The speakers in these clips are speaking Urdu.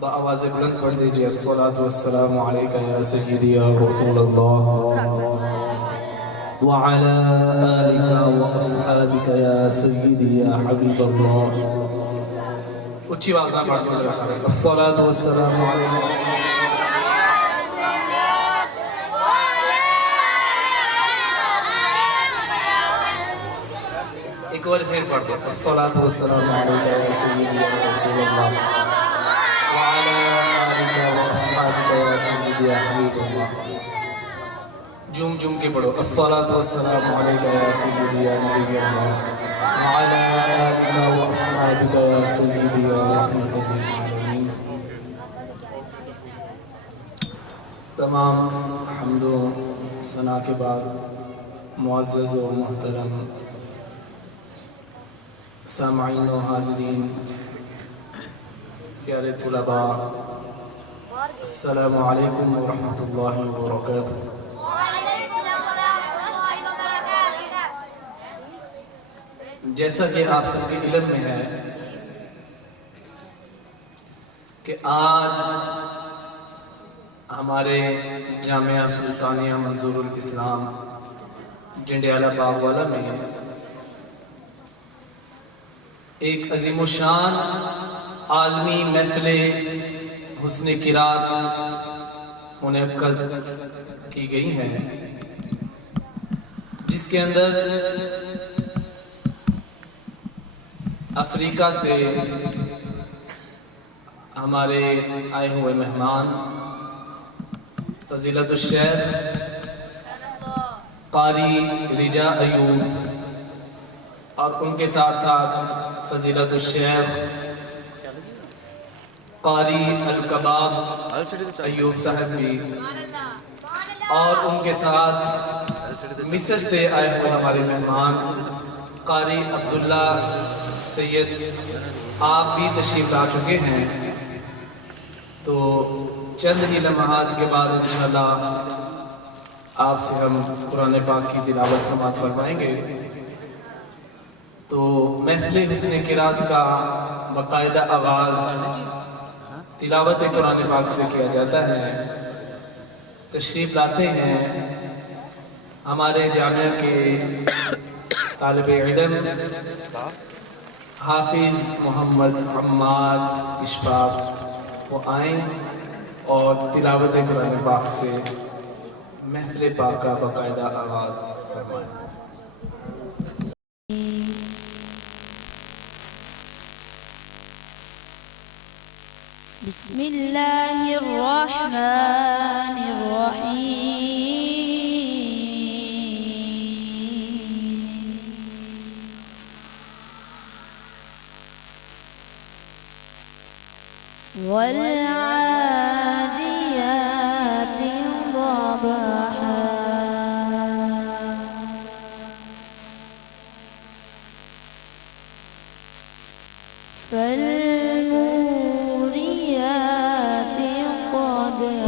بآواز بلند پڑھ دیجئے الصلاة والسلام علیکہ یا سیدی یا رسول اللہ وعلى آلك وأصحابك يا سيدي يا حبيب الله. اچھی آواز میں پڑھ دیجئے الصلاة والسلام علیکہ. ایک اور پھر پڑھ دو الصلاة والسلام علیکہ یا سیدی یا رسول اللہ وعلى آلك وأصحابك يا سيدي يا حبيب الله. جم جم کے پڑھو الصلاة والسلام علیکہ یا سیدی یا نبی اللہ وعلى آلك وأصحابك يا سيدي يا رحمة للعالمين. تمام حمد و ثنا کے بعد معزز و محترم سامعین و حاضرین پیارے طلباء، السلام علیکم ورحمۃ اللہ وبرکاتہ. جیسا کہ آپ سب کے علم میں ہے کہ آج ہمارے جامعہ سلطانیہ منظور الاسلام جنڈیالہ باغ والا میں ایک عظیم الشان عالمی محفل حسن قرات منعقد کی گئی ہے، جس کے اندر افریقہ سے ہمارے آئے ہوئے مہمان فضیلت الشیخ قاری رجا ایوب اور ان کے ساتھ ساتھ فضیلت الشیخ قاری الکباب ایوب صاحب بھی، اور ان کے ساتھ مصر سے آئے ہوئے ہمارے مہمان قاری عبداللہ سید آپ بھی تشریف لا چکے ہیں. تو چند ہی لمحات کے بعد انشاءاللہ آپ سے ہم قرآن پاک کی تلاوت سماعت فرمائیں گے. تو محفل حسن قرات کا باقاعدہ آغاز تلاوت قرآن پاک سے کیا جاتا ہے. تشریف لاتے ہیں ہمارے جامعہ کے طالب علم حافظ محمد عماد اشفاق، وہ آئیں اور تلاوت قرآن پاک سے محفل پاک کا باقاعدہ آغاز فرمائیں. بسم اللہ الرحمن الرحیم. والعادیات ضبحا فالموريات قدحا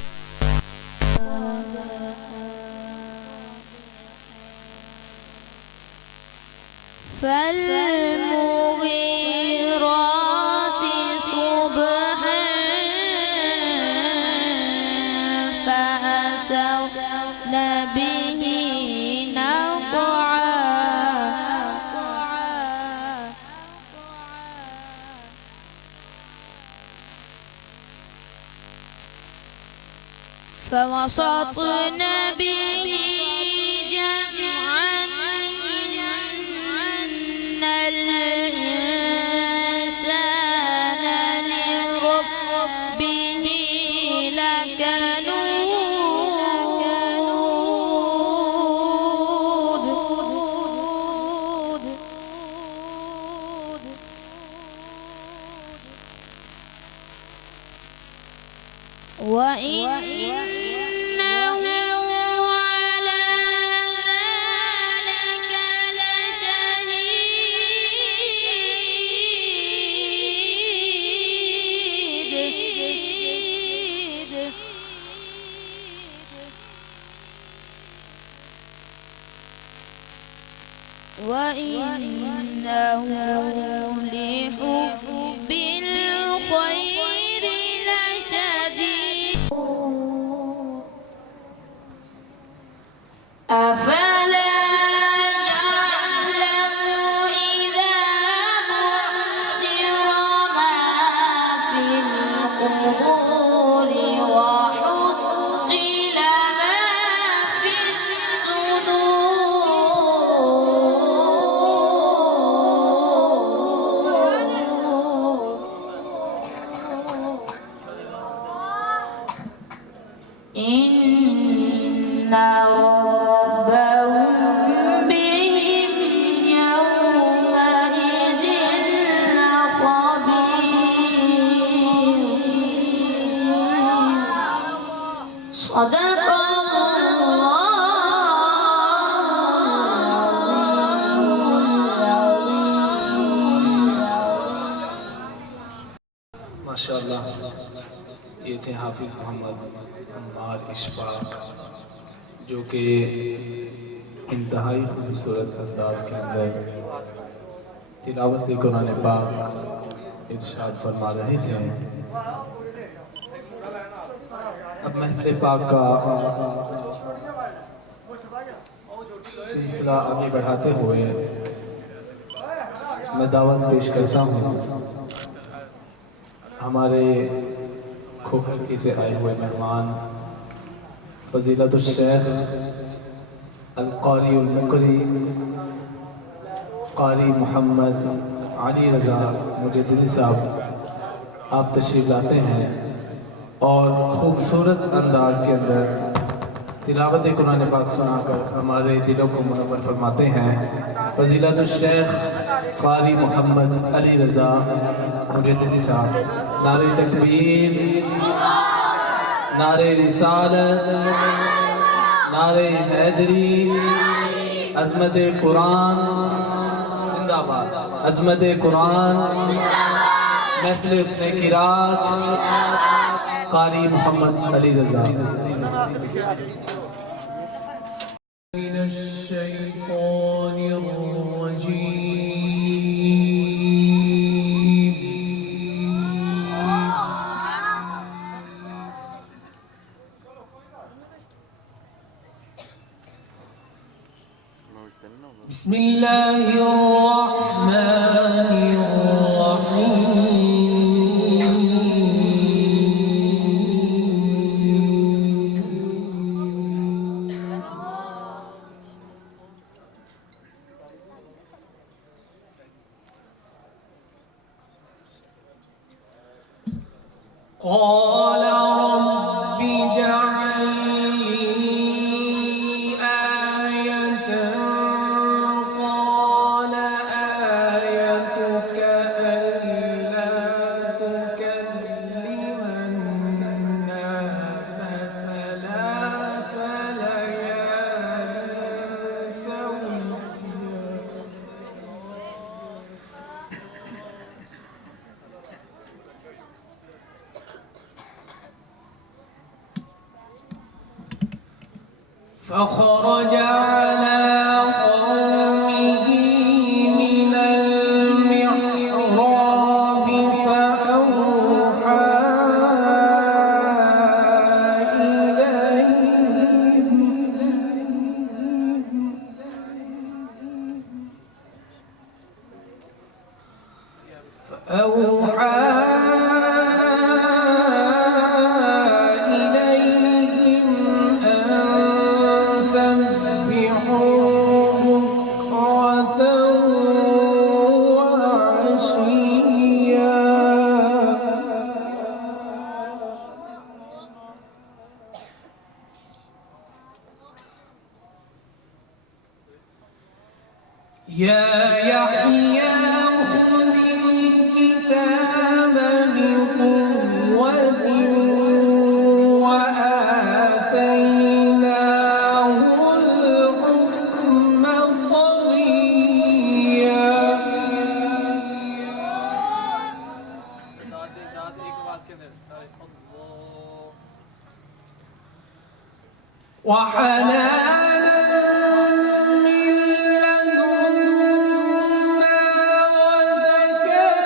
فالمغيرات صبحا فأثرن به نقعا فوسطن به جمعا إن الإنسان لربه لكنود. وإنه على ذلك لشهيد. وإنه لحب الخير القبور وحصل ما في الصدور إن ربهم بهم يومئذ لخبير صدق ماشاءاللہ یہ تھے حافظ محمد عمار اشفاق، جو کہ انتہائی خوبصورت انداز کے اندر تلاوت قرآن پاک ارشاد فرما رہے تھے۔ اب محفل پاک کا سلسلہ آگے بڑھاتے ہوئے میں دعوت پیش کرتا ہوں ہمارے کھوکھر سے آئے ہوئے مہمان فضیلت الشیخ القاری المقری قاری محمد علی رضا مجددی صاحب، آپ تشریف لاتے ہیں اور خوبصورت انداز کے اندر تلاوت قرآن پاک سنا کر ہمارے دلوں کو منور فرماتے ہیں۔ فضیلت الشیخ قاری محمد علی رضا مجددی صاحب، نعرہ تکبیر، نعرہ رسالت، نعرہ حیدری، عظمت قرآن زندہ باد، عظمت قرآن، محفل حسن قرات، قاری محمد علی رضا۔ من الشیطان الرجیم، بسم اللہ الرحمن قال رب اجعل لي آية قال آيتك ألا تكلم الناس ثلاث ليال سويا فخرج على قومه من المحراب فأوحى إليهم أن سبحوا بكرة وعشيا يا يحيى خذ الكتاب بقوة وآتيناه الحكم صبيا وحنانا من لدنا وزكاة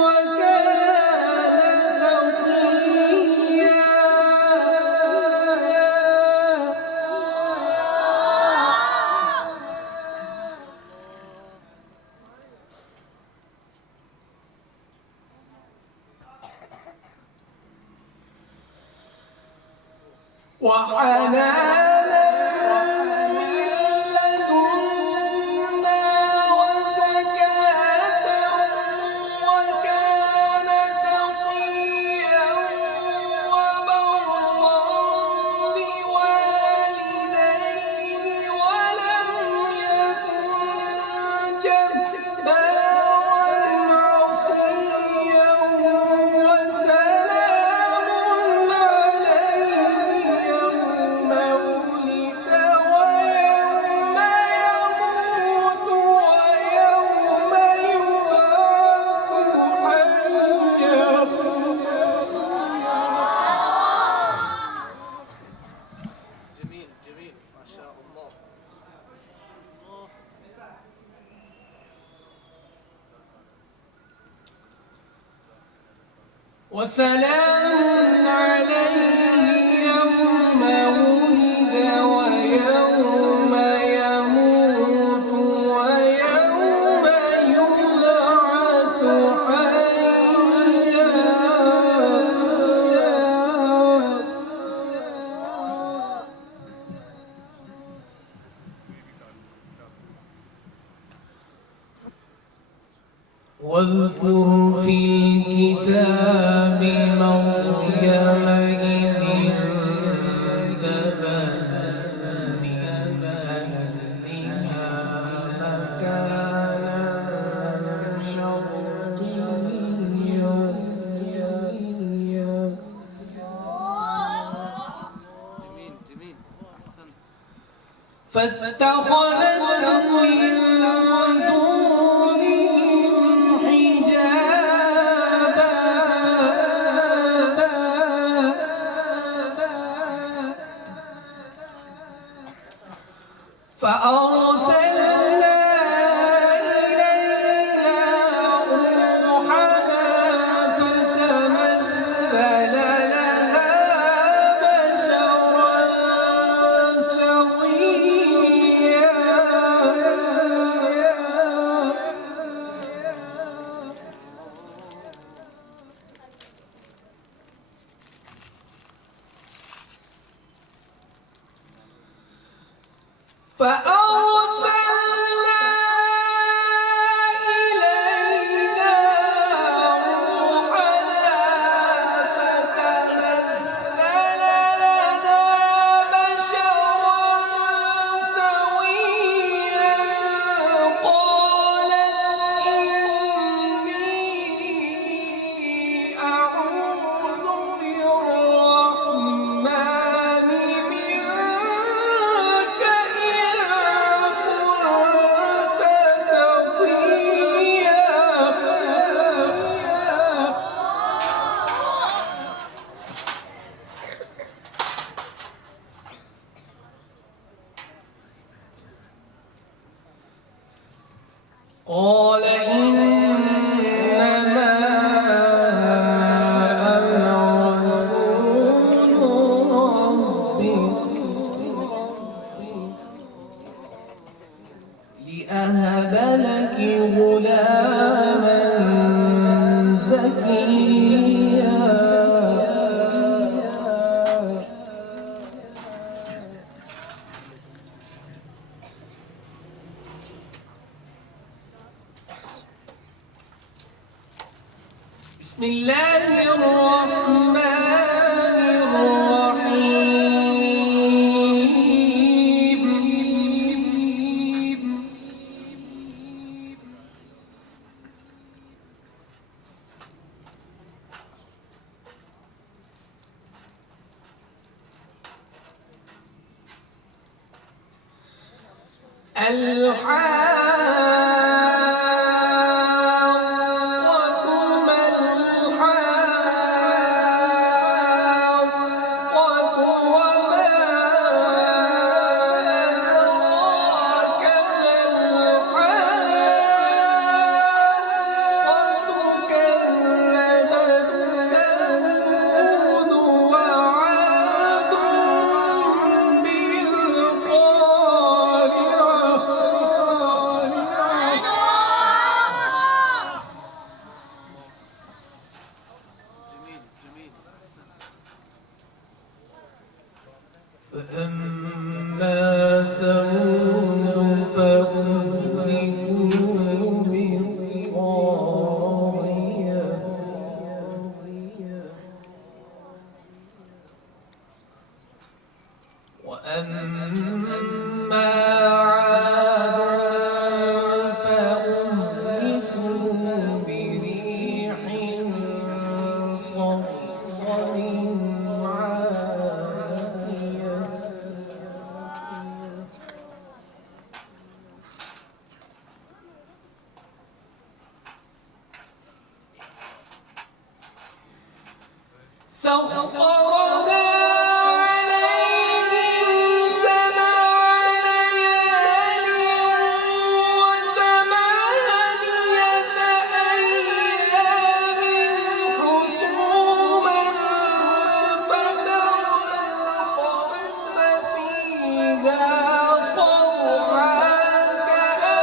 وكان تقيا وسلام عليه يوم ولد ويوم يموت ويوم يبعث حيا. واذكر في الكتاب مريم إذ انتبذت من أهلها مكانا شرقيا فاتخذت من فأرسلنا إليها روحنا فتمثل لها بشرا سويا. فأرسلنا إليها روحنا فتمثل لنا بشرا سويا. قالت إني أعوذ بالرحمن منك إن كنت تقيا. قال إنما أنا رسول ربك لأهب لك غلاما زكيا. بسم الله الرحمن الرحيم. الحاقة ما الحاقة وما أدراك ما الحاقة. كذبت ثمود وعاد بالقارعة. فأما ثمود فأهلكوا بالطاغية وأما عاد فأهلكوا بريح صرصر عاتية سخرها عليهم 7 ليال و8 أيام حسوما فترى القوم فيها صرعى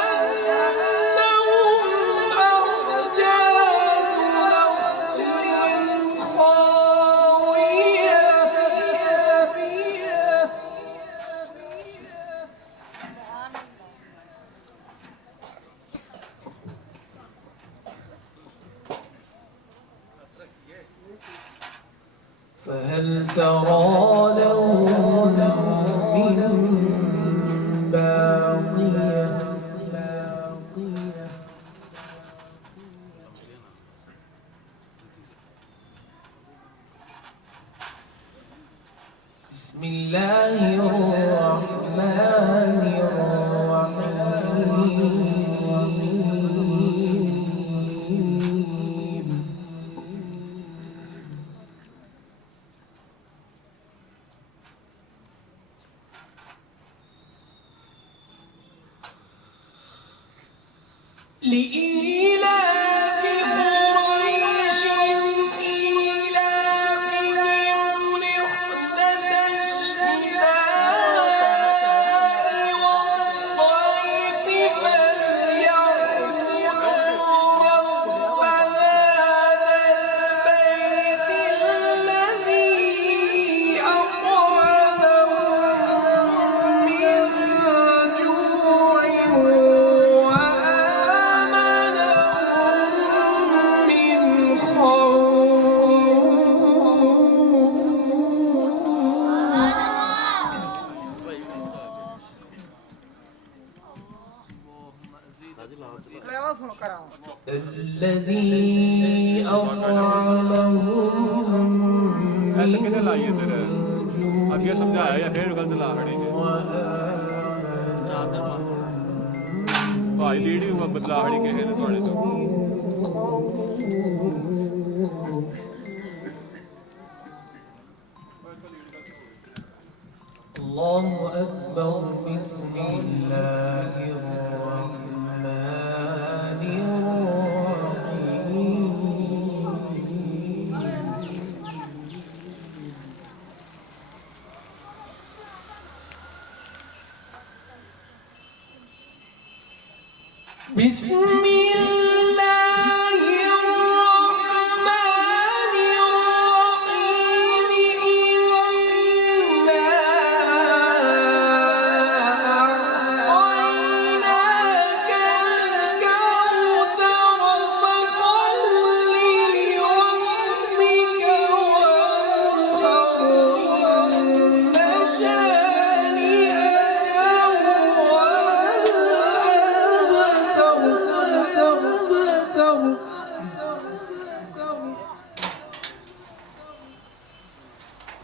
كأنهم أعجاز نخل خاوية فهل ترى لهم من باقية بسم الله الرحمن الرحيم لإيلاف قريش إيلافهم رحلة الشتاء والصيف فليعبدوا رب هذا البيت الذي أطعمهم من جوع وآمنهم من خوف الذي أطعمهم من اگے سمجھایا یا پھر غلط لا کھڑے گے بھائی لیڈی ہوا بدلا کھڑی کہے نے تھوڑے تو الله أكبر بسم الله الرحمن الرحيم بسم الله الرحمن الرحيم إنا أعطيناك الكوثر فصل لربك وانحر إن شانئك هو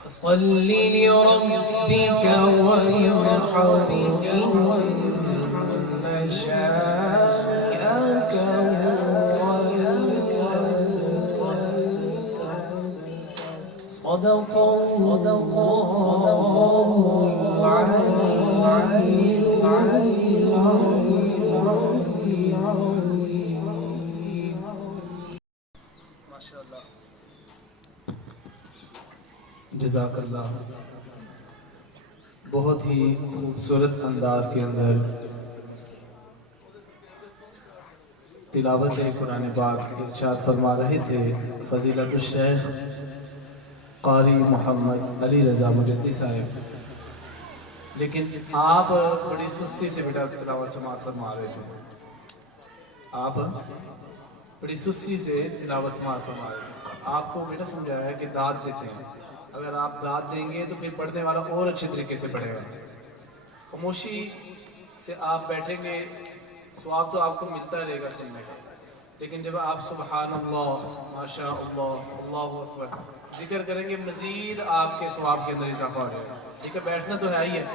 فصل لربك وانحر إن شانئك هو الأبتر صدق الله العلي العظيم. جزاک اللہ. بہت ہی خوبصورت انداز کے اندر تلاوت قرآن پاک ارشاد فرما رہے تھے فضیلت الشیخ قاری محمد علی رضا مجدی صاحب. لیکن آپ بڑی سستی سے بیٹا تلاوت سماعت فرما رہے تھے. آپ بڑی سستی سے تلاوت سماعت فرما رہے تھے. آپ کو بیٹا سمجھایا ہے کہ داد دیتے ہیں. اگر آپ داد دیں گے تو پھر پڑھنے والا اور اچھے طریقے سے پڑھے گا. خاموشی سے آپ بیٹھیں گے ثواب تو آپ کو ملتا رہے گا سننے کا. لیکن جب آپ سبحان اللہ ماشاء اللہ اللہ اکبر ذکر کریں گے مزید آپ کے ثواب کے اندر اضافہ ہو جائے گا. ٹھیک ہے, بیٹھنا تو ہے ہی ہے,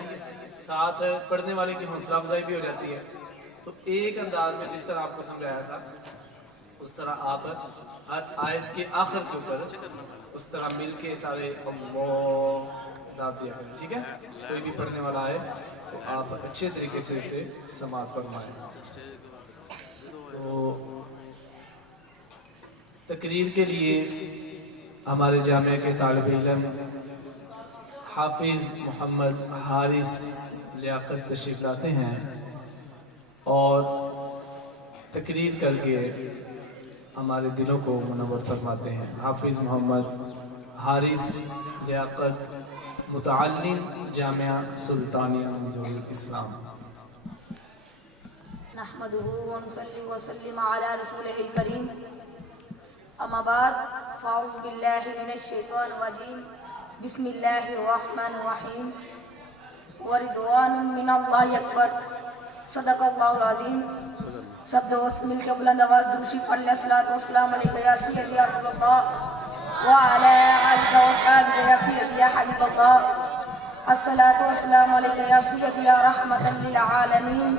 ساتھ پڑھنے والے کی حوصلہ افزائی بھی ہو جاتی ہے. تو ایک انداز میں جس طرح آپ کو سمجھایا تھا اس طرح آپ ہر آیت کے آخر کے اوپر اس طرح مل کے سارے اللہ داد دیا کریں. ٹھیک ہے, کوئی بھی پڑھنے والا آئے تو آپ اچھے طریقے سے اسے سماعت فرمائیں. تو تقریر کے لیے ہمارے جامعہ کے طالب علم حافظ محمد حارث لیاقت تشریف لاتے ہیں اور تقریر کر کے ہمارے دلوں کو منور فرماتے ہیں. حافظ محمد حارث لیاقت متعلم جامعہ سلطانیہ منظور الاسلام. نحمده ونصلي وسلم على رسوله الكريم. اما بعد فاعوذ بالله من الشیطان الرجیم. بسم اللہ الرحمن الرحیم. ورضوان من اللہ اکبر. صدق اللہ العظیم. سب دوست مل کے بلند آواز درود شریف پڑھ لیں. الصلاۃ والسلام علیک یا سیدی یا رسول اللہ وعلی آلک واصحابک یا سیدی یا حبیب اللہ. الصلاۃ والسلام علیک یا سیدی یا رحمۃ للعالمین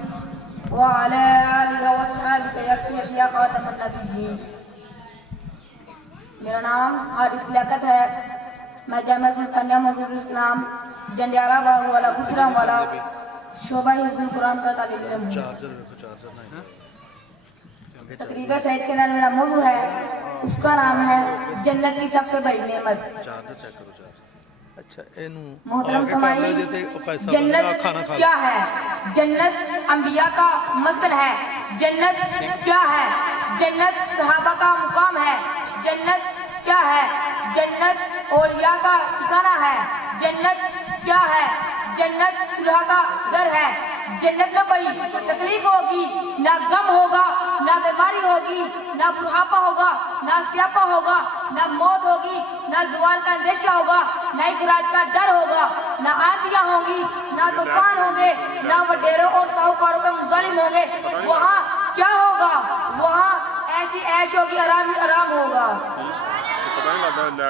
وعلی آلک واصحابک یا سیدی یا خاتم النبیین. میرا نام حارث لیاقت ہے. میں جامعہ سلطانیہ منظور الاسلام جنڈیالہ باغ والا گجران والا شعبہ حفظ القرآن کا طالب علم ہوں. تقریبا سعید کے نام میرا موضوع ہے, اس کا نام ہے جنت کی سب سے بڑی نعمت. محترم سامعین, جنت کیا ہے؟ جنت انبیاء کا مسکن ہے. جنت کیا ہے؟ جنت صحابہ کا مقام ہے. جنت کیا ہے؟ جنت اولیاء کا ٹھکانہ ہے. جنت کیا ہے؟ جنت صلح کا در ہے. جنت میں کوئی تکلیف ہوگی, نہ غم ہوگا, نہ بیماری ہوگی, نہ بڑھاپا ہوگا, نہ سیاپا ہوگا, نہ موت ہوگی, نہ زوال کا اندیشہ ہوگا, نہ اخراج کا ڈر ہوگا, نہ آندیاں ہوں گی, نہ طوفان ہوں گے, نہ وڈیروں اور ساہوکاروں کے مظالم ہوں گے. وہاں کیا ہوگا؟ وہاں ایسی عیش ہوگی, آرام ہی آرام ہوگا.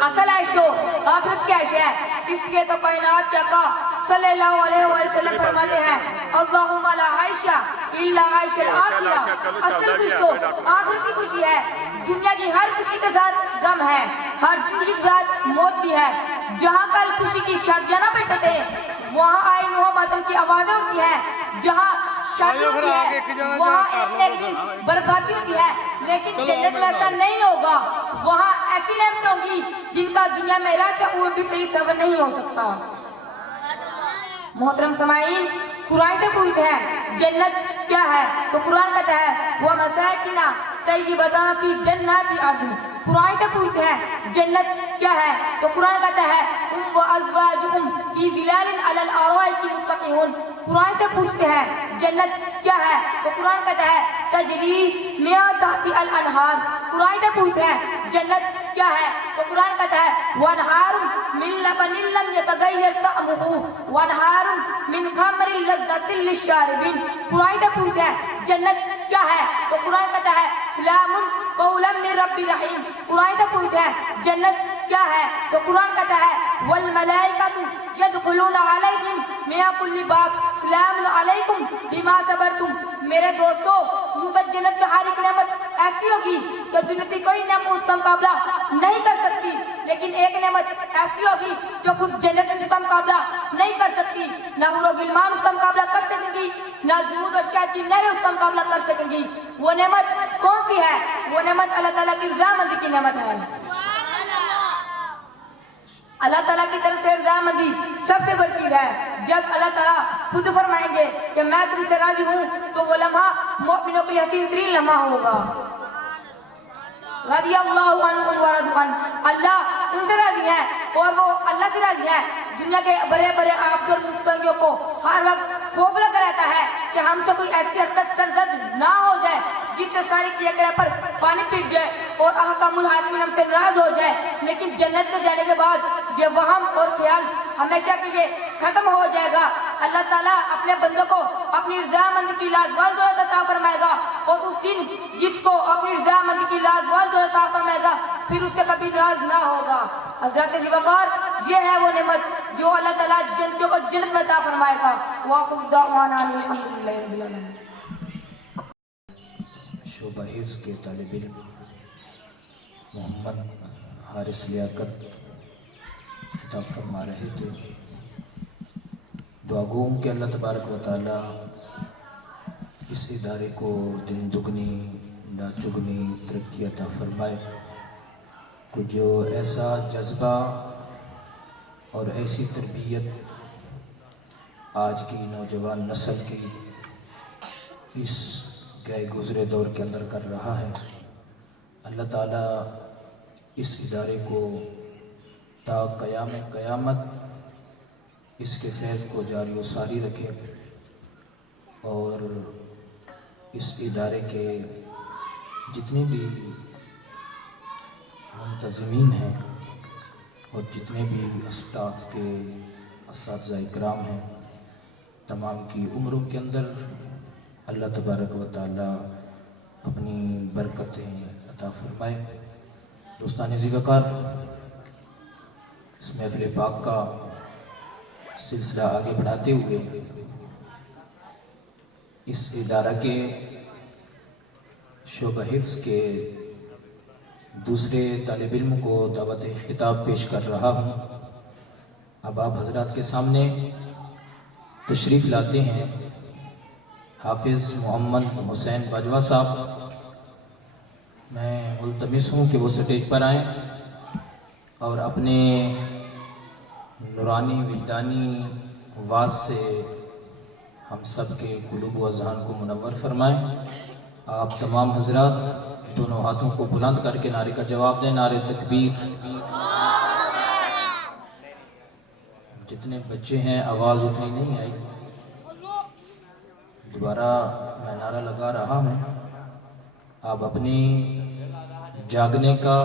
اصل عیش تو آخرت کی عیش ہے. اس لیے تو کائنات کے آقا صلی اللہ علیہ وسلم فرماتے ہیں اللہم لا عیش الا عیش الآخرہ. اصل خوشی تو آخرت کی خوشی ہے. دنیا کی ہر خوشی کے ساتھ غم ہے, ہر زندگی کے ساتھ موت بھی ہے. جہاں کل خوشی کی شادیاں نہ بیٹھتے تھے وہاں آئے نوح ماتم کی آوازیں اٹھتی ہیں. جہاں شادی ہوتی ہے وہاں ایک دن بربادی ہوتی ہے. لیکن جنت میں ایسا نہیں ہوگا. وہاں ایسی نعمتیں ہوں گی جن کا دنیا میں رہ کے وہ بھی صحیح تصور نہیں ہو سکتا. محترم سامعین, قرآن سے پوچھتے ہیں جنت کیا ہے تو قرآن کہتا ہے وَمَسَاكِنَ طَيِّبَةً فِي جَنَّاتِ عَدْنٍ. قرآن سے پوچھتے ہیں جنت کیا ہے تو قرآن کہتا ہے وَأَزْوَاجُهُمْ فِي ظِلَالٍ عَلَى الْأَرَائِكِ مُتَّكِئُونَ. قرآن سے پوچھتے ہیں جنت کیا ہے تو قرآن کہتا ہے تجری من تحتہا الانہار. قرآن سے پوچھتے ہیں جنت کیا ہے تو قرآن کہتا ہے وَانْهَارٌ مِّن لَبَنٍ لَّمْ يَتَغَيَّرْ طَعْمُهُ وَانْهَارٌ مِّن خَمْرٍ لَّذَّةٍ لِّلشَّارِبِينَ. قرآن سے پوچھتے ہیں جنت کیا ہے تو قرآن کہتا ہے سلام قولا من رب رحیم. قرآن سے پوچھتے ہیں جنت کیا ہے تو قرآن کہتا ہے والملائکۃ یدخلون علیہم من کل باب سلام علیکم بما صبرتم. میرے دوستو, جنت میں ہر ایک نعمت ایسی ہوگی کہ دنیا کی کوئی نعمت اس کا مقابلہ نہیں کر سکتی. لیکن ایک نعمت ایسی ہوگی جو خود جنت اس کا مقابلہ نہیں کر سکتی. نہ حور و غلمان اس کا مقابلہ کر سکیں گی, نہ دودھ اور شہد کی نہریں اس کا مقابلہ کر سکیں گی. وہ نعمت کون سی ہے؟ وہ نعمت اللہ تعالیٰ کی رضامندی کی نعمت ہے. اللہ تعالیٰ کی طرف سے رضامندی سب سے بڑی چیز ہے. جب اللہ تعالیٰ خود فرمائیں گے کہ میں تم سے راضی ہوں تو وہ لمحہ مومنوں کے لیے حسین ترین لمحہ ہوگا. رضی اللہ عنہم ورضوا عنہ. اللہ ان سے راضی راضی ہیں اور وہ اللہ سے راضی ہیں. دنیا کے بڑے بڑے عابد اور مستنگیوں کو ہر وقت خوف لگا رہتا ہے کہ ہم سے کوئی ایسی حرکت سرزد نہ ہو جائے جس سے سارے کیے کرے پر پانی پھٹ جائے اور احکام الحاکمین ہم سے ناراض ہو جائے. لیکن جنت کے جانے کے بعد یہ وہم اور خیال ہمیشہ کے لیے ختم ہو جائے گا. اللہ تعالیٰ اپنے بندوں کو اپنی رضامندی کی لازوال دولت عطا فرمائے گا اور اس دن جس کو اپنی رضامندی کی لازوال دولت عطا فرمائے گا پھر اس سے کبھی ناراض نہ ہوگا. حضرت وقار یہ ہے وہ نعمت جو اللہ تعالیٰ جنتوں کو جنت میں عطا فرمائے گا. وآخر دعوانا الحمدللہ رب العالمین. شعبہ حفظ کے طالب علم محمد حارث لیاقت خطاب فرما رہے تھے. دعا گو ہوں کہ اللہ تبارک و تعالیٰ اس ادارے کو دن دگنی لا چگنی ترقی عطا فرمائے. کو جو ایسا جذبہ اور ایسی تربیت آج کی نوجوان نسل کی اس گئے گزرے دور کے اندر کر رہا ہے، اللہ تعالیٰ اس ادارے کو تا قیام قیامت اس کے فیض کو جاری و ساری رکھے اور اس ادارے کے جتنے بھی منتظمین ہیں اور جتنے بھی اسٹاف کے اساتذہ اکرام ہیں تمام کی عمروں کے اندر اللہ تبارک و تعالیٰ اپنی برکتیں عطا فرمائے. دوستان ذی وقار، اس محفل پاک کا سلسلہ آگے بڑھاتے ہوئے اس ادارہ کے شعبہ حفظ کے دوسرے طالب علم کو دعوت خطاب پیش کر رہا ہوں. اب آپ حضرات کے سامنے تشریف لاتے ہیں حافظ محمد حسین باجوہ صاحب. میں ملتمس ہوں کہ وہ سٹیج پر آئیں اور اپنے نورانی وجدانی واز سے ہم سب کے قلوب و اذہان کو منور فرمائیں. آپ تمام حضرات دونوں ہاتھوں کو بلند کر کے نعرے کا جواب دیں. نعرے تکبیر. جتنے بچے ہیں آواز اتنی نہیں آئی، دوبارہ میں نعرہ لگا رہا ہوں. آپ اپنی جاگنے کا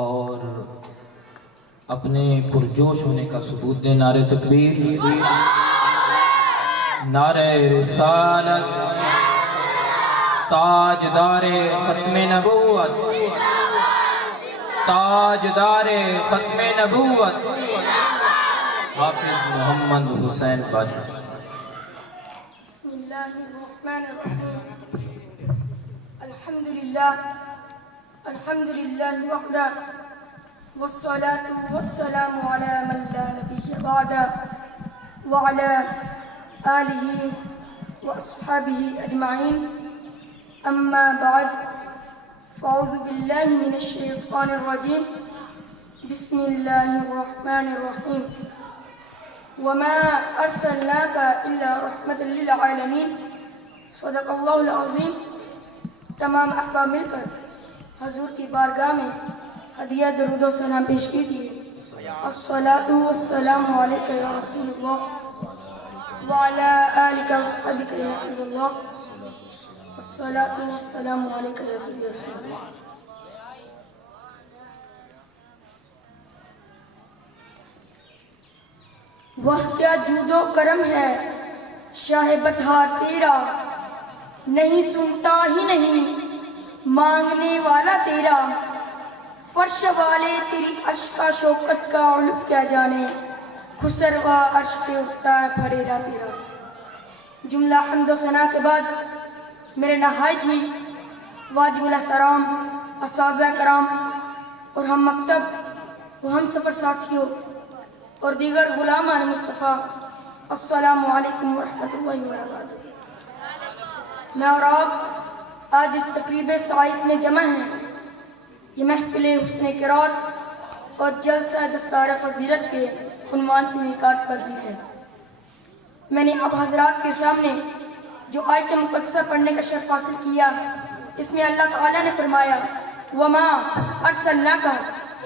اور اپنے پرجوش ہونے کا ثبوت دیں. نعرے تکبیر. نعرہ رسالت. تاجدار ختم نبوت. تاجدار ختم نبوت حافظ محمد حسین باجوہ. بسم اللہ الرحمن الرحیم. الحمدللہ وحدہ والصلاة والسلام علی من لا نبی بعدہ وعلی آلہ واصحابہ اجمعین. اما بعد فاعوذ باللہ من الشیطان الرجیم. بسم اللہ الرحمن الرحیم. وما ارسلناک الا رحمة للعالمین. صدق اللہ العظیم. تمام احباب مل کر حضور کی بارگاہ میں ہدیہ درود و سلام پیش کیجیے. الصلاة والسلام علیک یا رسول اللہ وعلی آلک واصحابک یا حبیب اللہ. الصلاة والسلام علیک یا سید رسول اللہ. وہ کیا جود و کرم ہے شاہ بتہار تیرا، نہیں سنتا ہی نہیں مانگنے والا تیرا. فرش والے تیری عرش کا شوکت کا علو کیا جانے، خسروا عرش پہ اٹھتا ہے پھریرا تیرا. جملہ حمد و ثنا کے بعد میرے نہایت ہی واجب الاحترام اساتذہ کرام اور ہم مکتب و ہم سفر ساتھیوں اور دیگر غلامان مصطفیٰ، السلام علیکم ورحمۃ اللہ وبرکاتہ. میں اور آپ آج اس تقریب سعید میں جمع ہیں. یہ محفل حسن قرات اور جلسہ دستار فضیلت کے عنوان سے انعقاد پذیر ہے. میں نے اب حضرات کے سامنے جو آیت مقدسہ پڑھنے کا شرف حاصل کیا، اس میں اللہ تعالیٰ نے فرمایا وَمَا أَرْسَلْنَاكَ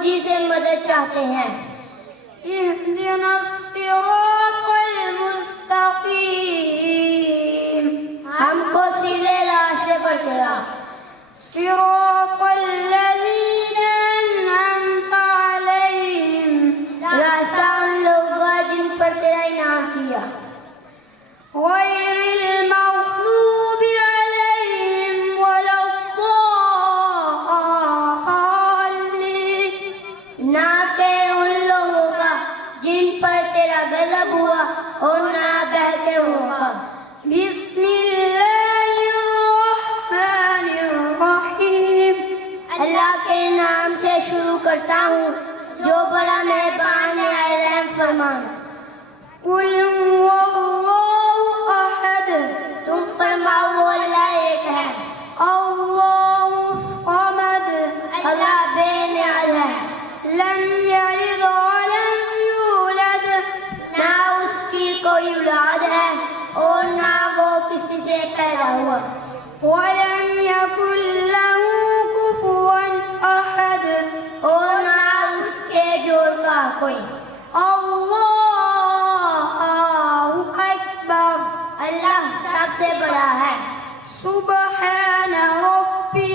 مجھے سے مدد چاہتے ہیں. اهدنا الصراط المستقيم ہم کو سیدھے راستے پر چلا. صراط الذين أنعمت عليهم راستہ ان لوگوں کا جن پر تیرا انعام کیا. غير المغضوب عليهم ولا الضالين نہ کہ ان لوگوں کا جن پر تیرا غضب ہوا اور نہ بہتے ہوا کا. بسم الله الرحمن الرحيم اللہ کے نام سے شروع کرتا ہوں جو بڑا مہربان ہے رحم فرمان. قل هو الله أحد تم فرماؤ وہ اللہ ایک ہے. الله الصمد اللہ بے نیاز ہے. لم يلد ولم يولد نہ اس کی کوئی اولاد ہے اور نہ وہ کسی سے پیدا ہوا. ولم يكن له كفوا أحد اور نہ اس کے جوڑ کا کوئی. الله أكبر اللہ سب سے بڑا ہے. سبحان ربي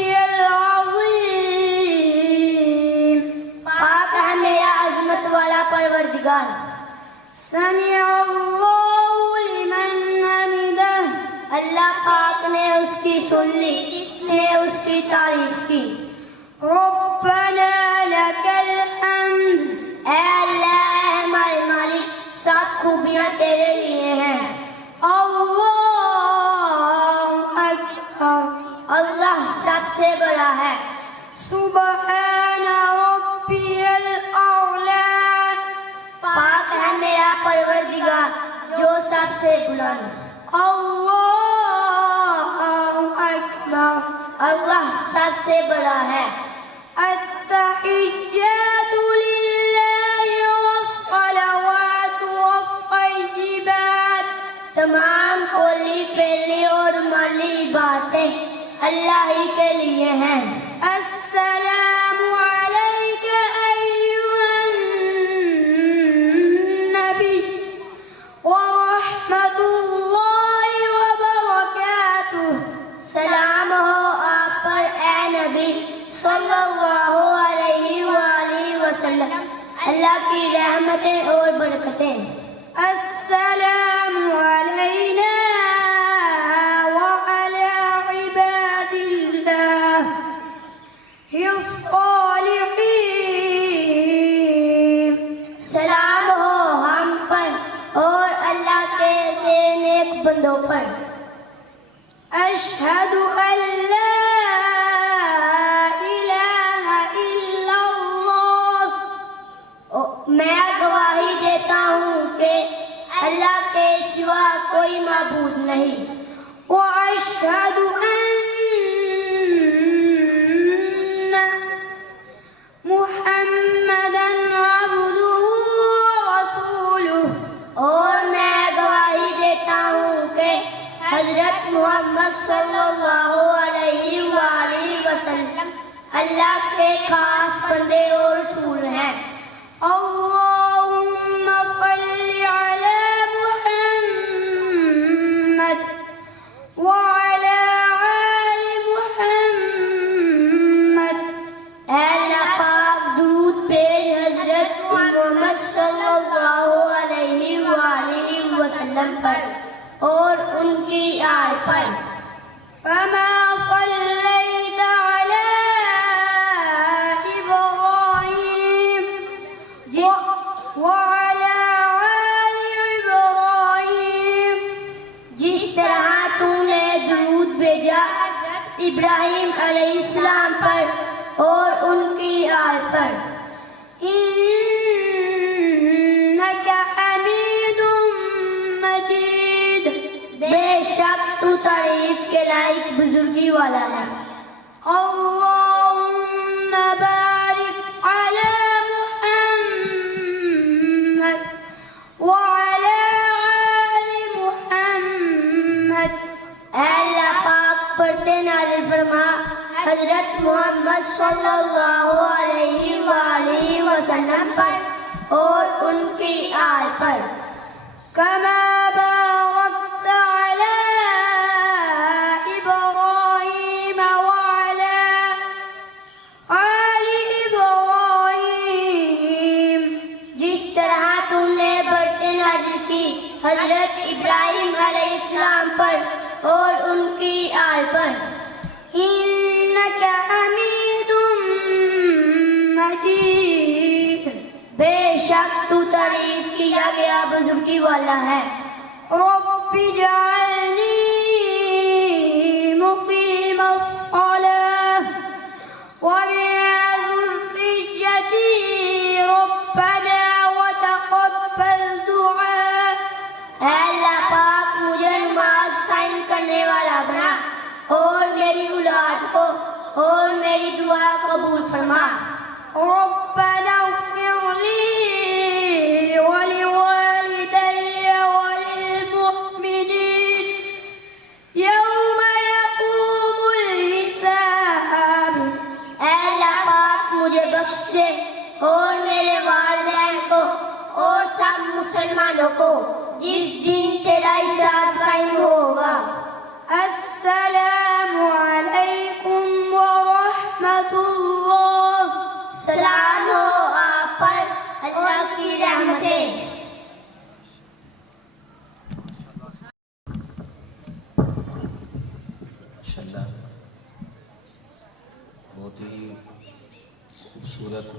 العظيم پاک ہے میرا عظمت والا پروردگار. سمع الله لمن حمده اللہ پاک نے اس کی سن لی جس نے اس کی تعریف کی. ربنا لك الحمد اے اللہ اے ہمارے مالک سب خوبیاں تیرے لیے ہیں. الله أكبر اللہ سب سے بڑا ہے. سبحان ربي الأعلى پاک ہے میرا پروردگار جو سب سے بلند. الله أكبر اللہ سب سے بڑا ہے. التحيات لله والصلوات والطيبات تمام کھولی پھیلی اور مالی باتیں اللہ ہی کے لیے ہیں. السلام عليك أيها النبي ورحمة الله وبركاته. سلام ہو آپ پر اے نبی صلی اللہ علیہ وآلہ وسلم. اللہ کی رحمتیں اور برکتیں. السلام علينا وعلى عباد الله الصالحين. سلام ہو ہم پر اور اللہ کے نیک بندوں پر. أشهد أن لا إله إلا الله میں گواہی دیتا ہوں کہ اللہ کے سوا کوئی معبود نہیں. وأشهد أن محمدا عبده ورسوله اور میں گواہی دیتا ہوں کہ حضرت محمد صلی اللہ علیہ وآلہ وسلم اللہ کے خاص بندے اور رسول ہیں. اللهم صل على محمد وعلى آل محمد. اے اللہ پاک درود بھیج حضرت محمد صلی اللہ علیہ وآلہ وسلم پر اور ان کی آل پر. كما صليت على إبراهيم وعلى آل إبراهيم جس طرح تو نے درود بھیجا ابراہیم علیہ السلام پر اور ان کی آل پر. إنك حميد مجيد. بے شک تو تعریف کے لائق بزرگی والا ہے. اللهم بارك على محمد وعلى آل محمد. اے اللہ پاک پڑھتے نازل فرما حضرت محمد صلی اللہ علیہ وآلہ وسلم پر اور ان کی آل پر كما باركت على إبراهيم وعلى آل إبراهيم جس طرح تم نے برتن نازل کی حضرت ابراہیم علیہ السلام پر اور ان کی آل پر إنك حميد مجيد بے شک تو تعریف کیا گیا بزرگی والا ہے رب اجعلني مقيم الصلاة ومن ذريتي ربنا وتقبل دعاء اے اللہ پاک مجھے نماز قائم کرنے والا بنا اور میری اولاد کو اور میری دعا قبول فرما ربنا اغفر لي ولوالدي وللمؤمنين يوم يقوم الحساب اے اللہ پاک مجھے بخش دے اور میرے والدین کو اور سب مسلمانوں کو جس دن تیرا حساب قائم ہوگا السلام علیکم ورحمۃ اللہ سلام ہو آپ پر اللہ کی رحمتیں ماشاءاللہ بہت ہی خوبصورت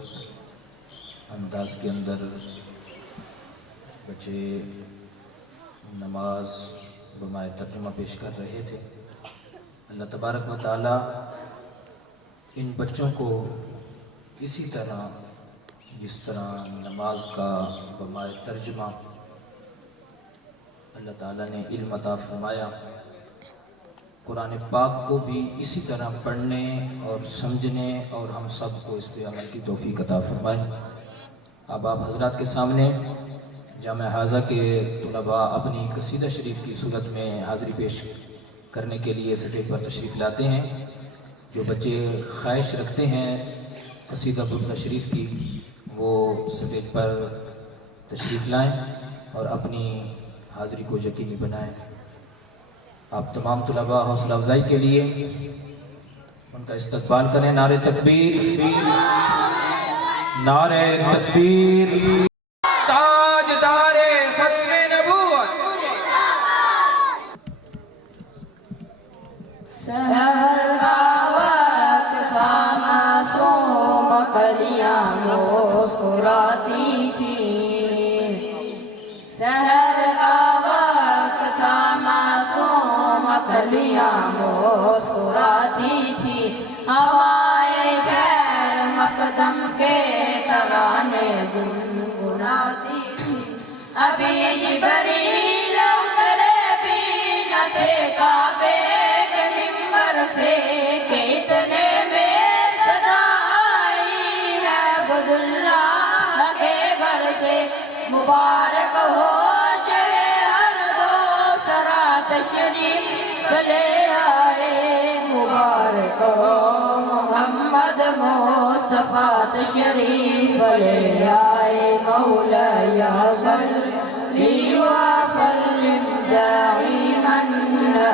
انداز کے اندر بچے نماز بمائے ترجمہ پیش کر رہے تھے. اللہ تبارک و تعالی ان بچوں کو اسی طرح جس طرح نماز کا بمائے ترجمہ اللہ تعالیٰ نے علم عطا فرمایا، قرآن پاک کو بھی اسی طرح پڑھنے اور سمجھنے اور ہم سب کو اس پہ عمل کی توفیق عطا فرمائے. اب آپ حضرات کے سامنے جامعہ حاضہ کے طلباء اپنی قصیدہ شریف کی صورت میں حاضری پیش کرنے کے لیے اسٹیج پر تشریف لاتے ہیں. جو بچے خواہش رکھتے ہیں قصیدہ بردہ شریف کی وہ اسٹیج پر تشریف لائیں اور اپنی حاضری کو یقینی بنائیں. آپ تمام طلباء حوصلہ افزائی کے لیے ان کا استقبال کریں. نعرہ تکبیر، نعرہ تکبیر. تاجدار ختم نبوت سحر کا وقت تھا معصوم کلیاں مسکراتی تھی. سحر کا وقت تھا معصوم کلیاں مسکراتی تھی. ہوائے خیر مقدم کے ترانے گنگناتی تھی. ابھی جبریل اترے بھی نہ تھے کعبے کے منبر سے کہ اتنے میں صدا آئی ہے عبداللہ کے گھر سے. مبارک ہو شہ ہر دو سرا تشریف لے آئے. مبارک ہو محمد مصطفیٰ تشریف لے آئے. مولاي صلی وسلم دائما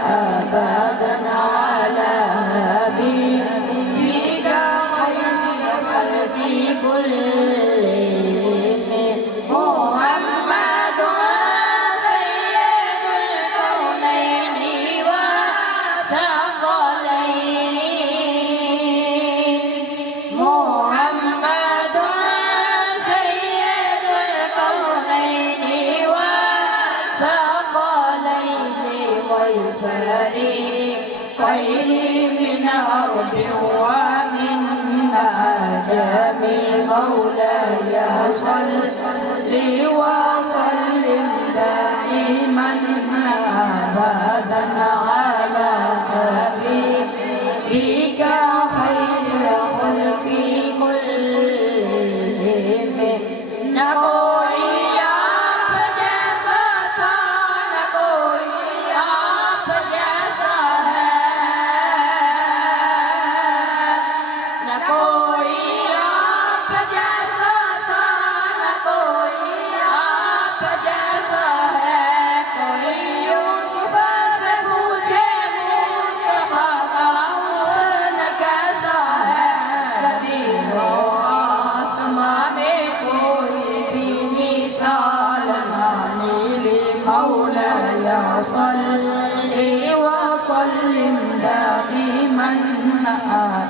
ابدا على حبيبك خير الخلق كلهم محمد سيد الكونين وثقلين. محمد سيد الكونين وثقلين والفريقين من أرض ومن أعجم. مولاي صل وسلم دائما أبدا على حبيبك خير الخلق كلهم. نہ کوئی آپ جیسا تھا نہ کوئی آپ جیسا ہے.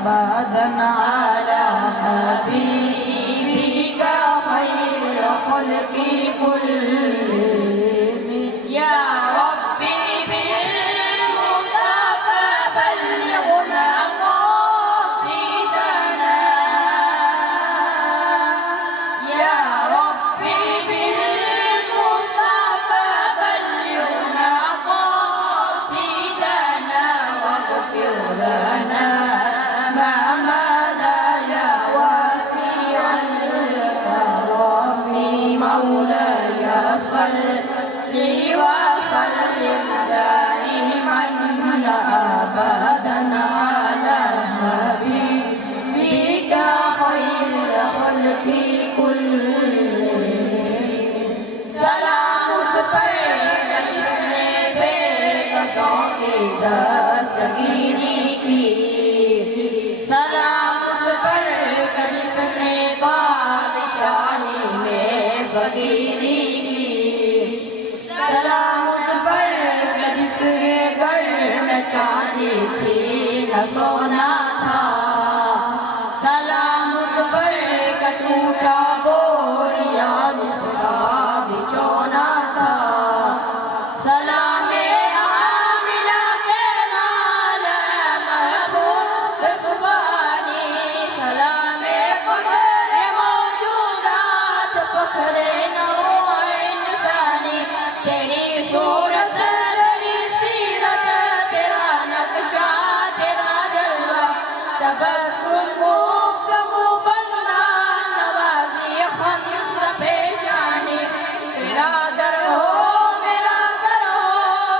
أبدا على حبيبك خير الخلق كلهم يا ربي بالمصطفى بلغنا قصيدنا يا ربي بالمصطفى بلغنا قصيدنا واغفر لنا ما مدى يا واسع الكرم مولاي صل وسلم دائما ابدا على حبيبك خير الخلق كلهم سلام اس پر جس نے بے کسوں کی دستگیری کی سلام اس پر جس نے بادشاہی میں فقیری کی سلام اس پر جس کے گھر میں چاندی تھی نہ سونا تھا سلام اس پر ٹوٹا بوریا جس کا بچھونا تھا سلام آمنہ کے لال محبوب سبحانی سلام فخر موجودات فخر نوع انسانی تیری صورت تیری سیرت تیرا نقشہ تیرا جلوہ تبسم گفتگو بندہ نوازی خمد پیشانی تیرا در ہو میرا سر ہو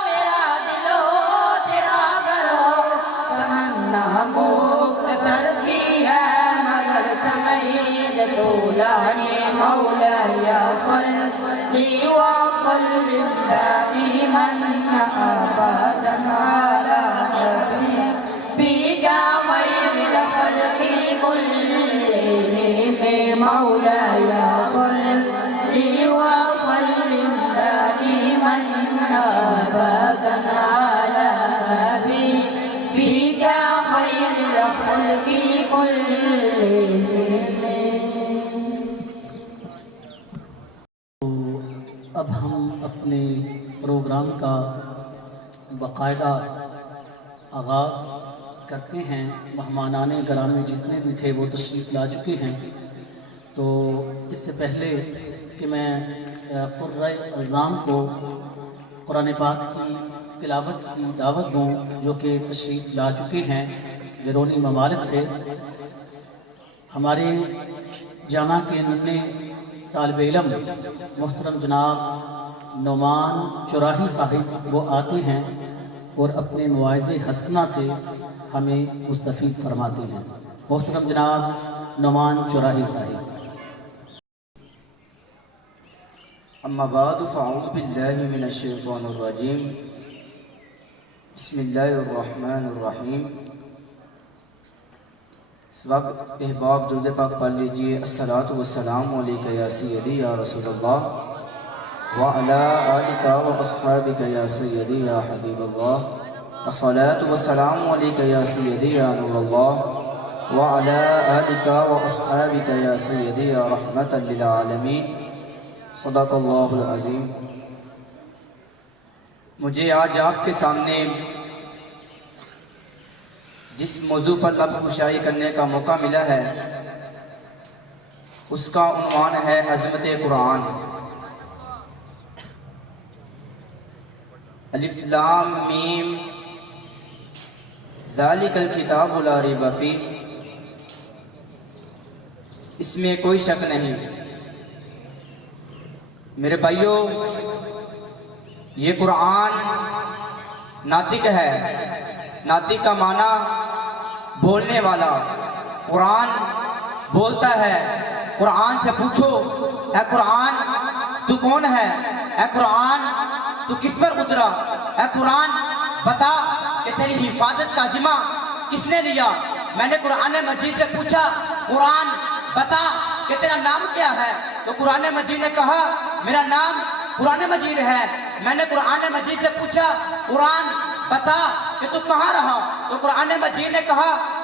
میرا دل ہو تیرا گھر ہو تمنا مختصر سی ہے مگر تمید طولانی مولاي صل وسلم دائما ابدا على حبيبك خير الخلق كلهم مولاي صل وسلم دائما ابدا على حبيبك خير الخلق كلهم اب ہم اپنے پروگرام کا باقاعدہ آغاز کرتے ہیں. مہمانان گرامی جتنے بھی تھے وہ تشریف لا چکے ہیں. تو اس سے پہلے کہ میں قرۂ اعظام کو قرآن پاک کی تلاوت کی دعوت دوں جو کہ تشریف لا چکے ہیں بیرونی ممالک سے, ہمارے جامعہ کے ننے طالب علم محترم جناب نعمان چوراہی صاحب وہ آتے ہیں اور اپنے مواعظ حسنہ سے ہمیں مستفید فرماتے ہیں. محترم جناب نعمان چوراہی صاحب. اما بعد فاعوذ باللہ من الشیطان الرجیم بسم اللہ الرحمن الرحیم. اس وقت احباب درود پاک پڑھ لیجئے. الصلاۃ والسلام علیکہ یا سیدی یا رسول اللہ وعلی آلک واصحابک یا سیدی یا حبیب اللہ. الصلاۃ والسلام علیکہ یا سیدی یا نور اللہ وعلی آلک واصحابک یا سیدی یا رحمت للعالمین. صدق اللہ العظیم. مجھے آج آپ کے سامنے جس موضوع پر لب کشائی کرنے کا موقع ملا ہے اس کا عنوان ہے عظمت قرآن. الف لام میم ذالک الکتاب لا ریب فیہ. اس میں کوئی شک نہیں میرے بھائیوں, یہ قرآن ناطق ہے. ناطق کا معنی بولنے والا. قرآن بولتا ہے. قرآن سے پوچھو اے قرآن تو کون ہے, اے قرآن تو کس پر اترا, اے قرآن بتا کہ تیری حفاظت کا ذمہ کس نے لیا. میں نے قرآن مجید سے پوچھا قرآن بتا کہ تیرا نام کیا ہے, تو قرآن مجید نے کہا میرا نام قرآن مجید ہے. میں نے قرآن مجید سے پوچھا قرآن بتا کہ تو کہاں رہا, تو قرآن مجید نے کہا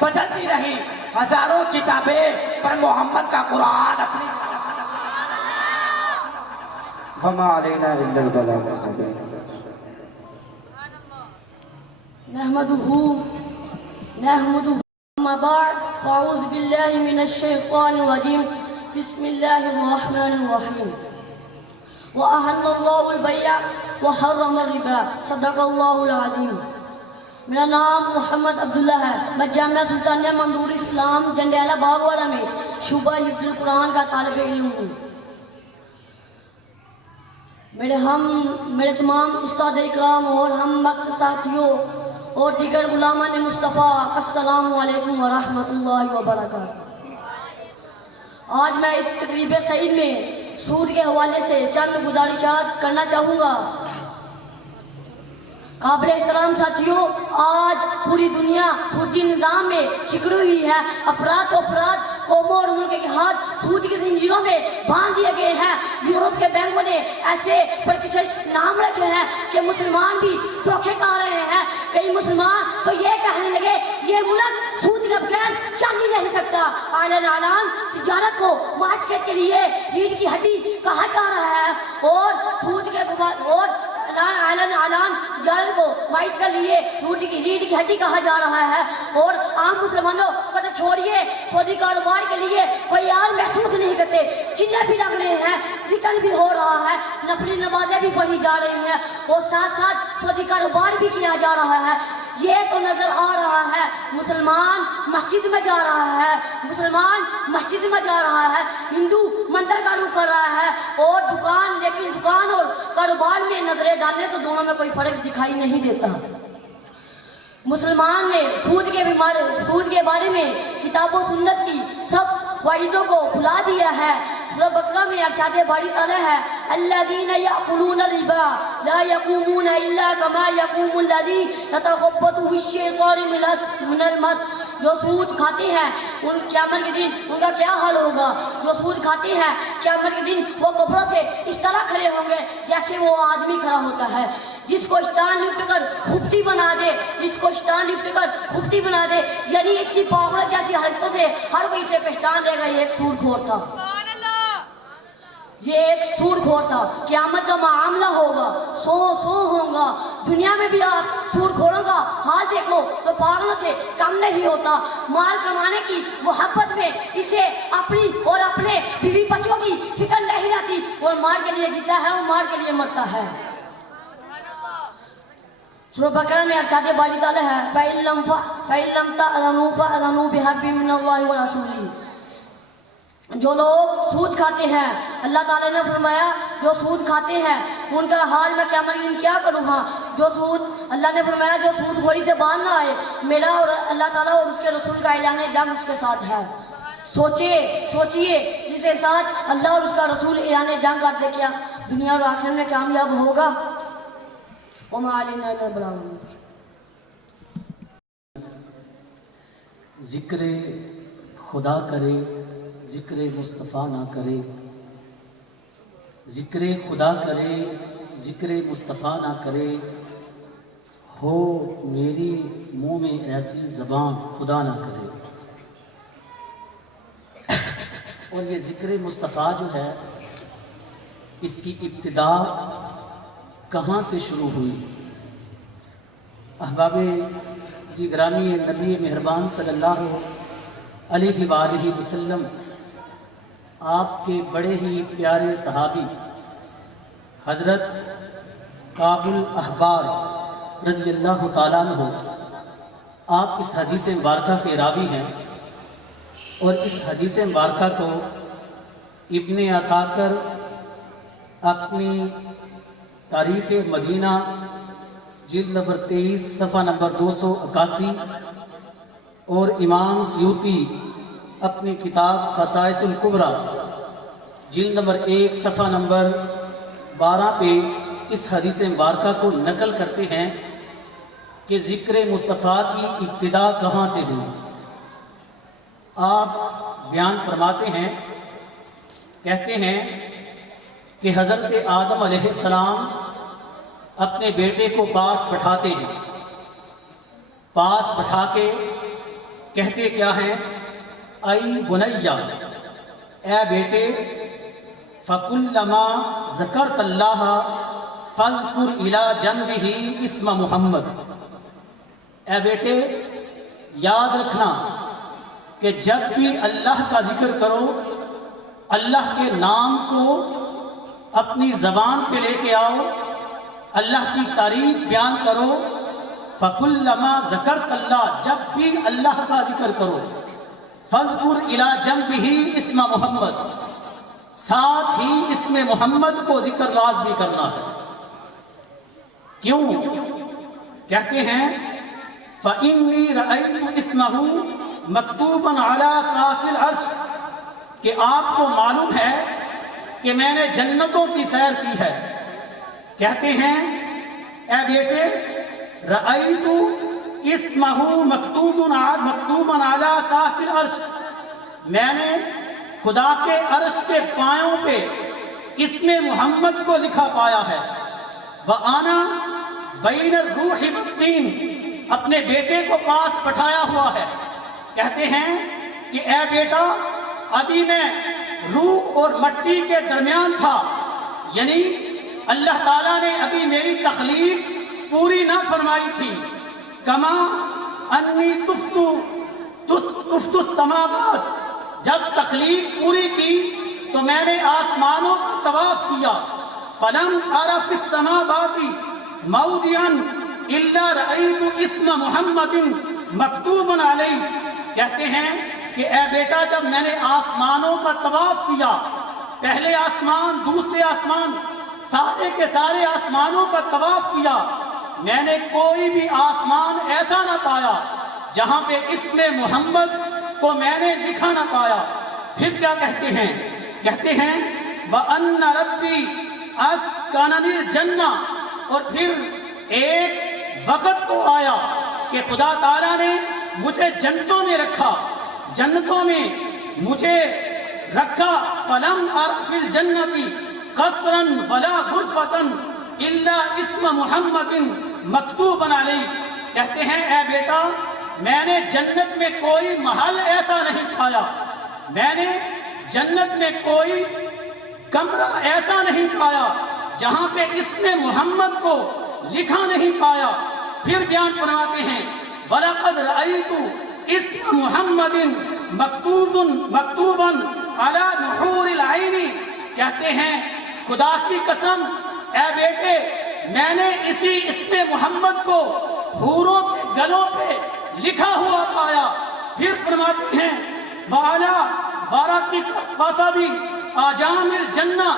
بدلتی رہی ہزاروں کتابیں پر محمد کا قرآن اپنی وما علینا الا البلاغ المبین. نحمده أما بعد فأعوذ بالله من الشيطان الرجيم بسم الله الرحمن الرحيم وأحل الله البيع وحرم الربا صدق الله العظيم. میرا نام محمد عبداللہ ہے. میں جامعہ سلطانیہ منظور اسلام جنڈیالہ باغوالا میں شعبہ حفظ القرآن کا طالب علم ہوں. میرے تمام استاد اکرام اور ہم وقت ساتھیوں اور دیگر غلامان مصطفیٰ السلام علیکم ورحمۃ اللہ وبرکاتہ. آج میں اس تقریب سعید میں سود کے حوالے سے چند گزارشات کرنا چاہوں گا. قابل احترام ساتھیوں، آج پوری دنیا سودی نظام میں سکڑی ہوئی ہے. افراد قوموں اور ملک کے ہاتھ سود کی زنجیروں میں باندھ دیے گئے ہیں. یورپ کے بینکوں نے ایسے پرکشش نام رکھے ہیں کہ مسلمان بھی دھوکے کھا رہے ہیں. کئی مسلمان تو یہ کہنے لگے یہ ملک سود کے بغیر چل ہی نہیں سکتا. اعلان تجارت کو معاشیت کے لیے ریڑھ کی ہڈی کہا جا رہا ہے اور سود کے اور اعلان تجارت کو معیشت کے لیے ریڑھ کی ہڈی کہا جا رہا ہے. اور عام مسلمانوں کو تو چھوڑیے، سودی کاروبار کے لیے کوئی یار محسوس نہیں کرتے. چلے بھی لگ رہے ہیں، ذکر بھی ہو رہا ہے، نفلی نمازیں بھی پڑھی جا رہی ہیں اور ساتھ ساتھ سودی کاروبار بھی کیا جا رہا ہے. یہ تو نظر آ رہا ہے مسلمان مسجد میں جا رہا ہے، ہندو مندر کا رخ کر رہا ہے اور لیکن دکان اور کاروبار میں نظریں ڈالنے تو دونوں میں کوئی فرق دکھائی نہیں دیتا. مسلمان نے سود کے بارے میں کتاب و سنت کی سخت وعیدوں کو بھلا دیا ہے. سورہ بقرہ میں ارشاد باری تعالیٰ ہے الذین یأکلون الربا لا یقومون الا کما یقوم الذی یتخبطہ الشیطان من المس. جو سود کھاتے ہیں قیامت کے دن ان کا کیا حال ہوگا؟ جو سود کھاتے ہیں قیامت کے دن وہ قبروں سے اس طرح کھڑے ہوں گے جیسے وہ آدمی کھڑا ہوتا ہے. جس کو شیطان لپٹ کر خوبتی بنا دے یعنی اس کی پاگلوں جیسی حرکتوں سے ہر کوئی اسے پہچان لے گا یہ ایک سود خور تھا. قیامت کا معاملہ ہوگا، سو ہوگا. دنیا میں بھی آپ سود خوروں کا حال دیکھو تو پاگلوں سے کم نہیں ہوتا. مال کمانے کی محبت میں اسے اپنی اور اپنے بیوی بچوں کی فکر نہیں رہتی. وہ مال کے لیے جیتا ہے، وہ مال کے لیے مرتا ہے. سورہ بقرہ میں ارشاد باری تعالیٰ ہے فَإِن لَمْ تَأْذَنُوا فَأْذَنُوا بِحَرْبٍ مِّنَ اللَّهِ وَرَسُولِهِ. جو لوگ سود کھاتے ہیں اللہ تعالیٰ نے فرمایا جو سود کھاتے ہیں ان کا حال میں قیامت کے دن کیا کروں گا. اللہ نے فرمایا جو سود خوری سے باز نہ آئے میرا اور اللہ تعالیٰ اور اس کے رسول کا اعلان جنگ اس کے ساتھ ہے. سوچئے جس کے ساتھ اللہ اور اس کا رسول اعلان جنگ کر دے کیا دنیا اور آخرت میں کامیاب ہوگا؟ وما علینا الا البلاغ. ذکر خدا کرے ذکر مصطفیٰ نہ کرے، ذکر خدا کرے ذکر مصطفیٰ نہ کرے، ہو میری منہ میں ایسی زبان خدا نہ کرے. اور یہ ذکر مصطفیٰ جو ہے اس کی ابتدا کہاں سے شروع ہوئی؟ احباب جی گرامی نبی مہربان صلی اللہ علیہ وآلہ وسلم آپ کے بڑے ہی پیارے صحابی حضرت کعب الاحبار رضی اللہ تعالیٰ عنہ آپ اس حدیث مبارکہ کے راوی ہیں اور اس حدیث مبارکہ کو ابن عساکر اپنی تاریخ مدینہ جلد نمبر 23 صفحہ نمبر 281 اور امام سیوطی اپنی کتاب خصائص الکبریٰ جلد نمبر 1 صفحہ نمبر 12 پہ اس حدیث مبارکہ کو نقل کرتے ہیں کہ ذکر مصطفیٰ کی ابتدا کہاں سے ہوئی. آپ بیان فرماتے ہیں، کہتے ہیں کہ حضرت آدم علیہ السلام اپنے بیٹے کو پاس بٹھاتے ہیں. پاس بٹھا کے کہتے کیا ہیں؟ ای بنیا، اے بیٹے، فکلما ذکرت اللہ فاذکر الی جنبہ اسم محمد، اے بیٹے یاد رکھنا کہ جب بھی اللہ کا ذکر کرو، اللہ کے نام کو اپنی زبان پہ لے کے آؤ، اللہ کی تعریف بیان کرو، فَكُلَّمَا ذَكَرْتَ اللَّهَ، جب بھی اللہ کا ذکر کرو، فَاذْكُرْ إِلَى جَنبِهِ اسم محمد، ساتھ ہی اسم محمد کو ذکر لازمی کرنا ہے۔ کیوں؟ کہتے ہیں فَإِنِّي رَأَيْتُ اسْمَهُ مَكْتُوبًا عَلَى سَاقِ الْعَرْشِ، کہ آپ کو معلوم ہے کہ میں نے جنتوں کی سیر کی ہے۔ کہتے ہیں اے بیٹے، رأیت اسمہ مکتوبا علی ساق العرش، میں نے خدا کے عرش کے پایوں پہ اسم محمد کو لکھا پایا ہے۔ وَأَنَا بَيْنَ الرُّوحِ وَالطِّينِ، اپنے بیٹے کو پاس بٹھایا ہوا ہے۔ کہتے ہیں کہ اے بیٹا، ابھی میں روح اور مٹی کے درمیان تھا، یعنی اللہ تعالیٰ نے ابھی میری تخلیق پوری نہ فرمائی تھی۔ کما انی تفت السماوات، جب تخلیق پوری کی تو میں نے آسمانوں کا طواف کیا۔ فلم ارى في السماوات موضعا الا رأيت اسم محمد مکتوبا علیہ۔ کہتے ہیں کہ اے بیٹا، جب میں نے آسمانوں کا طواف کیا، پہلے آسمان، دوسرے آسمان، سارے کے سارے آسمانوں کا طواف کیا، میں نے کوئی بھی آسمان ایسا نہ پایا جہاں پہ اسم محمد کو میں نے لکھا نہ پایا۔ پھر کیا کہتے ہیں؟ کہتے ہیں وَأَنَّ رَبِّي أَسْكَنَنِي الْجَنَّةَ، اور پھر ایک وقت کو آیا کہ خدا تعالیٰ نے مجھے جنتوں میں رکھا، جنتوں میں مجھے رکھا۔ فَلَمْ أَرَ فِي الْجَنَّةِ قَصْرًا وَلَا غُرْفَةً إِلَّا اسْمَ مُحَمَّدٍ مَكْتُوبًا عَلَيْهِ۔ کہتے ہیں اے بیٹا، میں نے جنت میں کوئی محل ایسا نہیں پایا، میں نے جنت میں کوئی کمرہ ایسا نہیں پایا جہاں پہ اسم محمد کو لکھا نہیں پایا۔ پھر بیان فرماتے ہیں وَلَقَدْ رَأَيْتُ اسم محمد مکتوباً علی نحور العین، کہتے ہیں خدا کی قسم اے بیٹے، میں نے اسی اسم محمد کو حوروں کے گلوں پہ لکھا ہوا پایا۔ پھر فرماتے ہیں وَعَلَى بَارَقِ قَصَبِ آجام الجنہ،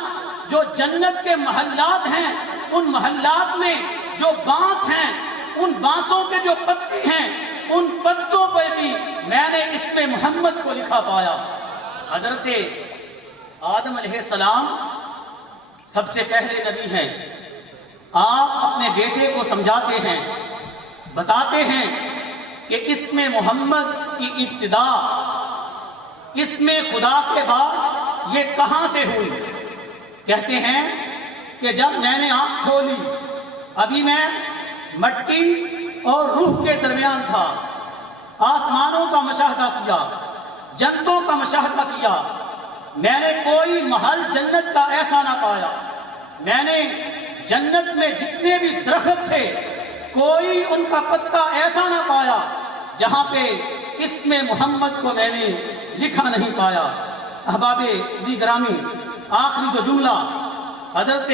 جو جنت کے محلات ہیں، ان محلات میں جو بانس ہیں، ان بانسوں کے جو پتے ہیں، ان پتوں پہ بھی میں نے اسم محمد کو لکھا پایا۔ حضرت آدم علیہ السلام سب سے پہلے نبی ہیں۔ آپ اپنے بیٹے کو سمجھاتے ہیں، بتاتے ہیں کہ اسم محمد کی ابتدا اسم خدا کے بعد یہ کہاں سے ہوئی؟ کہتے ہیں کہ جب میں نے آنکھ کھولی، ابھی میں مٹی اور روح کے درمیان تھا، آسمانوں کا مشاہدہ کیا، جنتوں کا مشاہدہ کیا، میں نے کوئی محل جنت کا ایسا نہ پایا، میں نے جنت میں جتنے بھی درخت تھے کوئی ان کا پتا ایسا نہ پایا جہاں پہ اسم محمد کو میں نے لکھا نہیں پایا۔ احباب عزیز گرامی، آخری جو جملہ حضرت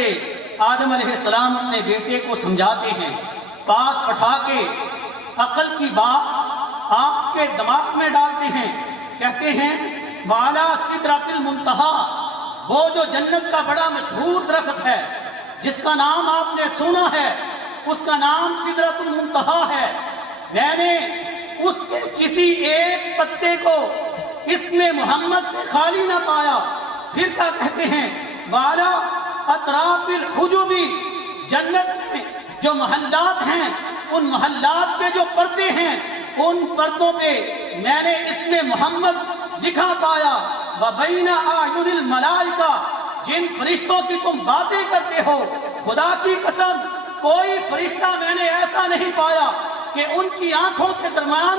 آدم علیہ السلام اپنے بیٹے کو سمجھاتے ہیں، پاس بٹھا کے عقل کی بات آپ کے دماغ میں ڈالتے ہیں، کہتے ہیں وَعَلَى سِدْرَةِ الْمُنْتَهَا، وہ جو جنت کا بڑا مشہور درخت ہے جس کا نام آپ نے سنا ہے، اس کا نام سدرۃ المنتہا ہے، میں نے اس کے کسی ایک پتے کو اسم محمد سے خالی نہ پایا۔ پھر کیا کہتے ہیں وَعَلَى أَطْرَافِ الْحُجُبِ، جنت میں جو محلات ہیں، ان محلات کے جو پردے ہیں، ان پردوں پہ میں نے اسم محمد لکھا پایا۔ وَبَيْنَ أَعْيُنِ الْمَلَائِكَةِ، جن فرشتوں کی تم باتیں کرتے ہو، خدا کی قسم کوئی فرشتہ میں نے ایسا نہیں پایا کہ ان کی آنکھوں کے درمیان